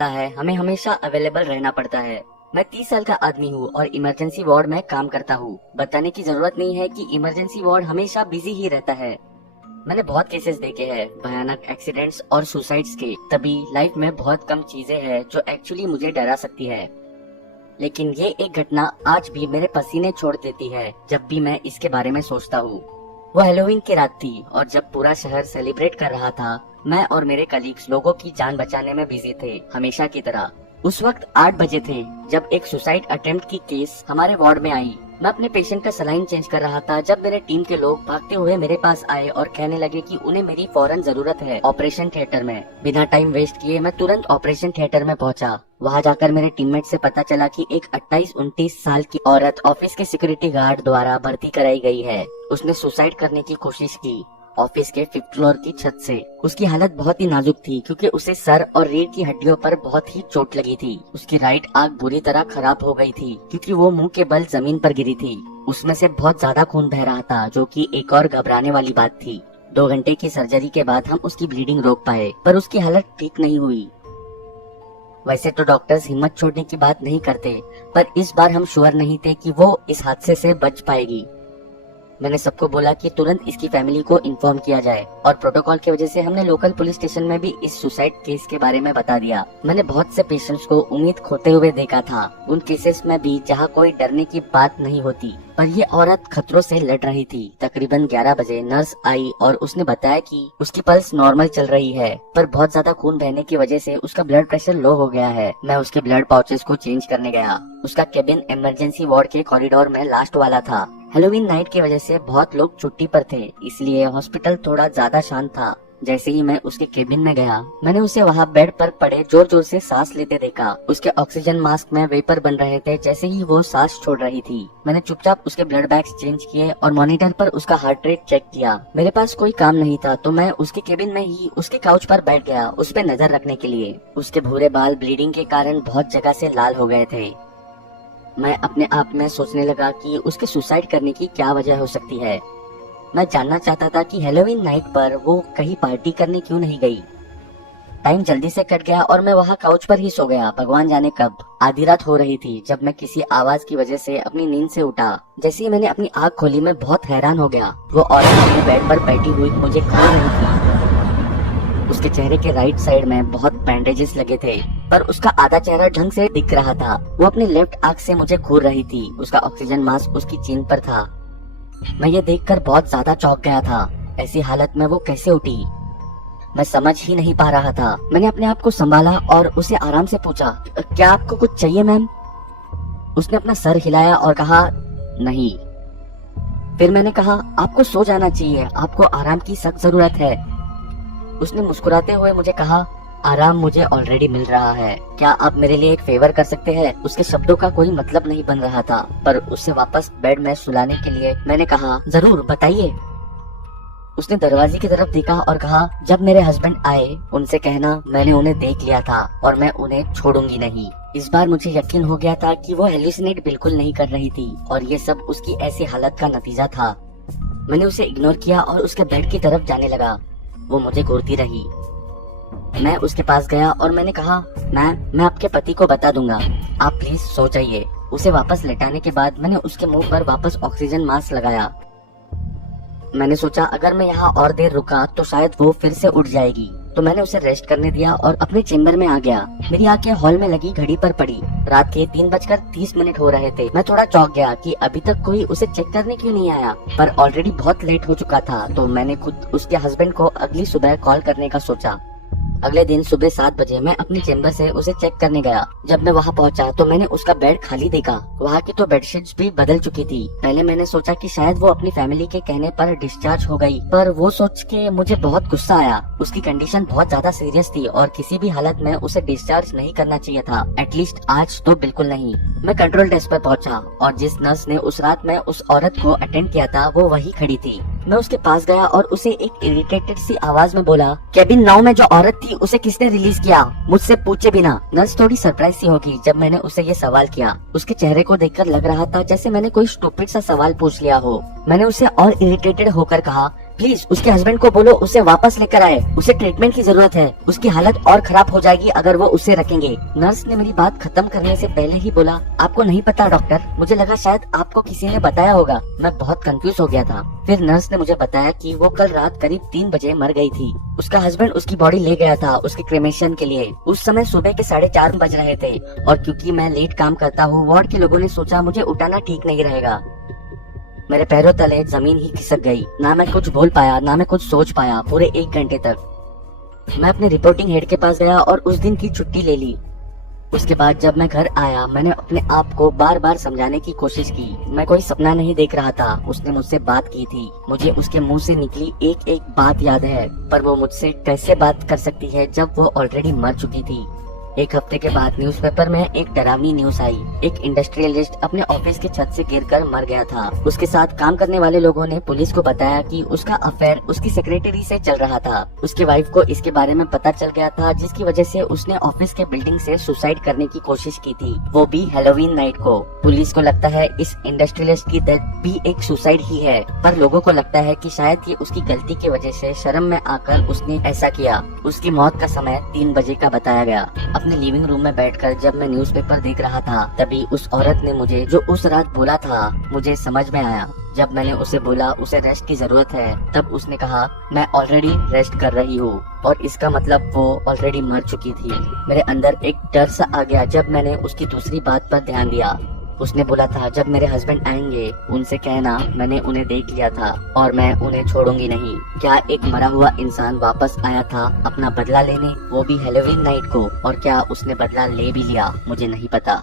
है हमें हमेशा अवेलेबल रहना पड़ता है। मैं 30 साल का आदमी हूँ और इमरजेंसी वार्ड में काम करता हूँ। बताने की जरूरत नहीं है कि इमरजेंसी वार्ड हमेशा बिजी ही रहता है। मैंने बहुत केसेस देखे हैं, भयानक एक्सीडेंट्स और सुसाइड्स के। तभी लाइफ में बहुत कम चीजें हैं जो एक्चुअली मुझे डरा सकती है, लेकिन ये एक घटना आज भी मेरे पसीने छोड़ देती है जब भी मैं इसके बारे में सोचता हूँ। वो हैलोवीन की रात थी और जब पूरा शहर सेलिब्रेट कर रहा था, मैं और मेरे कलीग्स लोगों की जान बचाने में बिजी थे, हमेशा की तरह। उस वक्त 8 बजे थे जब एक सुसाइड अटेम्प्ट की केस हमारे वार्ड में आई। मैं अपने पेशेंट का सलाइन चेंज कर रहा था जब मेरे टीम के लोग भागते हुए मेरे पास आए और कहने लगे कि उन्हें मेरी फौरन जरूरत है ऑपरेशन थिएटर में। बिना टाइम वेस्ट किए मैं तुरंत ऑपरेशन थिएटर में पहुंचा। वहां जाकर मेरे टीममेट से पता चला कि एक 28-29 साल की औरत ऑफिस के सिक्योरिटी गार्ड द्वारा भर्ती कराई गई है। उसने सुसाइड करने की कोशिश की ऑफिस के 5th फ्लोर की छत से। उसकी हालत बहुत ही नाजुक थी क्योंकि उसे सर और रीढ़ की हड्डियों पर बहुत ही चोट लगी थी। उसकी राइट आंख बुरी तरह खराब हो गई थी क्योंकि वो मुंह के बल जमीन पर गिरी थी। उसमें से बहुत ज्यादा खून बह रहा था, जो कि एक और घबराने वाली बात थी। 2 घंटे की सर्जरी के बाद हम उसकी ब्लीडिंग रोक पाए, पर उसकी हालत ठीक नहीं हुई। वैसे तो डॉक्टर्स हिम्मत छोड़ने की बात नहीं करते, पर इस बार हम श्योर नहीं थे कि वो इस हादसे से बच पाएगी। मैंने सबको बोला कि तुरंत इसकी फैमिली को इन्फॉर्म किया जाए और प्रोटोकॉल की वजह से हमने लोकल पुलिस स्टेशन में भी इस सुसाइड केस के बारे में बता दिया। मैंने बहुत से पेशेंट्स को उम्मीद खोते हुए देखा था, उन केसेस में भी जहां कोई डरने की बात नहीं होती, पर ये औरत खतरों से लड़ रही थी। तकरीबन 11 बजे नर्स आई और उसने बताया कि उसकी पल्स नॉर्मल चल रही है, पर बहुत ज्यादा खून बहने की वजह से उसका ब्लड प्रेशर लो हो गया है। मैं उसके ब्लड पाउचेस को चेंज करने गया। उसका केबिन इमरजेंसी वार्ड के कॉरिडोर में लास्ट वाला था। हैलोवीन नाइट की वजह से बहुत लोग छुट्टी पर थे, इसलिए हॉस्पिटल थोड़ा ज्यादा शांत था। जैसे ही मैं उसके केबिन में गया, मैंने उसे वहाँ बेड पर पड़े जोर जोर से सांस लेते देखा। उसके ऑक्सीजन मास्क में वेपर बन रहे थे जैसे ही वो सांस छोड़ रही थी। मैंने चुपचाप उसके ब्लड बैग्स चेंज किए और मॉनिटर पर उसका हार्ट रेट चेक किया। मेरे पास कोई काम नहीं था तो मैं उसके केबिन में ही उसके काउच पर बैठ गया, उस पर नजर रखने के लिए। उसके भूरे बाल ब्लीडिंग के कारण बहुत जगह से लाल हो गए थे। मैं अपने आप में सोचने लगा कि उसके सुसाइड करने की क्या वजह हो सकती है। मैं जानना चाहता था कि हैलोवीन नाइट पर वो कहीं पार्टी करने क्यों नहीं गई। टाइम जल्दी से कट गया और मैं वहाँ काउच पर ही सो गया, भगवान जाने कब। आधी रात हो रही थी जब मैं किसी आवाज की वजह से अपनी नींद से उठा। जैसे ही मैंने अपनी आँख खोली, मैं बहुत हैरान हो गया। वो औरत अपने बेड पर बैठी हुई मुझे घूर रही थी। उसके चेहरे के राइट साइड में बहुत बैंडेजेस लगे थे, पर उसका आधा चेहरा ढंग से दिख रहा था। वो अपनी लेफ्ट आंख से मुझे घूर रही थी। उसका ऑक्सीजन मास्क उसकी चीन पर था। मैं ये देखकर बहुत ज्यादा चौंक गया था। ऐसी हालत में वो कैसे उठी, मैं समझ ही नहीं पा रहा था। मैंने अपने आप को संभाला और उसे आराम से पूछा, क्या आपको कुछ चाहिए मैम? उसने अपना सर हिलाया और कहा, नहीं। फिर मैंने कहा, आपको सो जाना चाहिए, आपको आराम की सख्त जरूरत है। उसने मुस्कुराते हुए मुझे कहा, आराम मुझे ऑलरेडी मिल रहा है, क्या आप मेरे लिए एक फेवर कर सकते हैं? उसके शब्दों का कोई मतलब नहीं बन रहा था, पर उसे वापस बेड में सुलाने के लिए मैंने कहा, जरूर बताइए। उसने दरवाजे की तरफ देखा और कहा, जब मेरे हस्बैंड आए उनसे कहना मैंने उन्हें देख लिया था और मैं उन्हें छोड़ूंगी नहीं। इस बार मुझे यकीन हो गया था कि वो हेलुसिनेट बिल्कुल नहीं कर रही थी और ये सब उसकी ऐसी हालत का नतीजा था। मैंने उसे इग्नोर किया और उसके बेड की तरफ जाने लगा। वो मुझे घूरती रही। मैं उसके पास गया और मैंने कहा, मैं आपके पति को बता दूंगा, आप प्लीज सो जाइए। उसे वापस लेटाने के बाद मैंने उसके मुंह पर वापस ऑक्सीजन मास्क लगाया। मैंने सोचा अगर मैं यहाँ और देर रुका तो शायद वो फिर से उठ जाएगी, तो मैंने उसे रेस्ट करने दिया और अपने चेम्बर में आ गया। मेरी आंखें हॉल में लगी घड़ी पर पड़ी। रात के 3:30 हो रहे थे। मैं थोड़ा चौंक गया कि अभी तक कोई उसे चेक करने क्यों नहीं आया, पर ऑलरेडी बहुत लेट हो चुका था, तो मैंने खुद उसके हस्बैंड को अगली सुबह कॉल करने का सोचा। अगले दिन सुबह 7 बजे मैं अपने चेम्बर से उसे चेक करने गया। जब मैं वहाँ पहुँचा तो मैंने उसका बेड खाली देखा। वहाँ की तो बेडशीट्स भी बदल चुकी थी। पहले मैंने सोचा कि शायद वो अपनी फैमिली के कहने पर डिस्चार्ज हो गई, पर वो सोच के मुझे बहुत गुस्सा आया। उसकी कंडीशन बहुत ज्यादा सीरियस थी और किसी भी हालत में उसे डिस्चार्ज नहीं करना चाहिए था, एटलीस्ट आज तो बिल्कुल नहीं। मैं कंट्रोल डेस्क पर पहुँचा और जिस नर्स ने उस रात में उस औरत को अटेंड किया था वो वही खड़ी थी। मैं उसके पास गया और उसे एक इरिटेटेड सी आवाज में बोला, केबिन 9 में जो औरत थी उसे किसने रिलीज किया, मुझसे पूछे बिना। नर्स थोड़ी सरप्राइज सी होगी जब मैंने उसे ये सवाल किया। उसके चेहरे को देखकर लग रहा था जैसे मैंने कोई स्टूपिड सा सवाल पूछ लिया हो। मैंने उसे और इरिटेटेड होकर कहा, प्लीज उसके हस्बैंड को बोलो उसे वापस लेकर आए, उसे ट्रीटमेंट की जरूरत है, उसकी हालत और खराब हो जाएगी अगर वो उसे रखेंगे। नर्स ने मेरी बात खत्म करने से पहले ही बोला, आपको नहीं पता डॉक्टर, मुझे लगा शायद आपको किसी ने बताया होगा। मैं बहुत कंफ्यूज हो गया था। फिर नर्स ने मुझे बताया कि वो कल रात करीब 3 बजे मर गई थी। उसका हस्बैंड उसकी बॉडी ले गया था उसके क्रेमेशन के लिए। उस समय सुबह के 4:30 बज रहे थे और क्योंकि मैं लेट काम करता हूँ, वार्ड के लोगों ने सोचा मुझे उठाना ठीक नहीं रहेगा। मेरे पैरों तले जमीन ही खिसक गई। ना मैं कुछ बोल पाया, ना मैं कुछ सोच पाया पूरे 1 घंटे तक। मैं अपने रिपोर्टिंग हेड के पास गया और उस दिन की छुट्टी ले ली। उसके बाद जब मैं घर आया, मैंने अपने आप को बार बार समझाने की कोशिश की। मैं कोई सपना नहीं देख रहा था। उसने मुझसे बात की थी। मुझे उसके मुंह से निकली एक एक बात याद है, पर वो मुझसे कैसे बात कर सकती है जब वो ऑलरेडी मर चुकी थी। 1 हफ्ते के बाद न्यूज़पेपर में एक डरावनी न्यूज आई। एक इंडस्ट्रियलिस्ट अपने ऑफिस की छत से गिरकर मर गया था। उसके साथ काम करने वाले लोगों ने पुलिस को बताया कि उसका अफेयर उसकी सेक्रेटरी से चल रहा था। उसकी वाइफ को इसके बारे में पता चल गया था, जिसकी वजह से उसने ऑफिस के बिल्डिंग से सुसाइड करने की कोशिश की थी, वो भी हैलोवीन नाइट को। पुलिस को लगता है इस इंडस्ट्रियलिस्ट की डेथ भी एक सुसाइड ही है, पर लोगों को लगता है कि शायद ये उसकी गलती की वजह से शर्म में आकर उसने ऐसा किया। उसकी मौत का समय 3 बजे का बताया गया। अपने लिविंग रूम में बैठकर जब मैं न्यूज़पेपर देख रहा था, तभी उस औरत ने मुझे जो उस रात बोला था मुझे समझ में आया। जब मैंने उसे बोला उसे रेस्ट की जरूरत है, तब उसने कहा मैं ऑलरेडी रेस्ट कर रही हूँ, और इसका मतलब वो ऑलरेडी मर चुकी थी। मेरे अंदर एक डर सा आ गया जब मैंने उसकी दूसरी बात पर ध्यान दिया। उसने बोला था जब मेरे हस्बैंड आएंगे उनसे कहना मैंने उन्हें देख लिया था और मैं उन्हें छोड़ूंगी नहीं। क्या एक मरा हुआ इंसान वापस आया था अपना बदला लेने, वो भी हैलोवीन नाइट को? और क्या उसने बदला ले भी लिया? मुझे नहीं पता।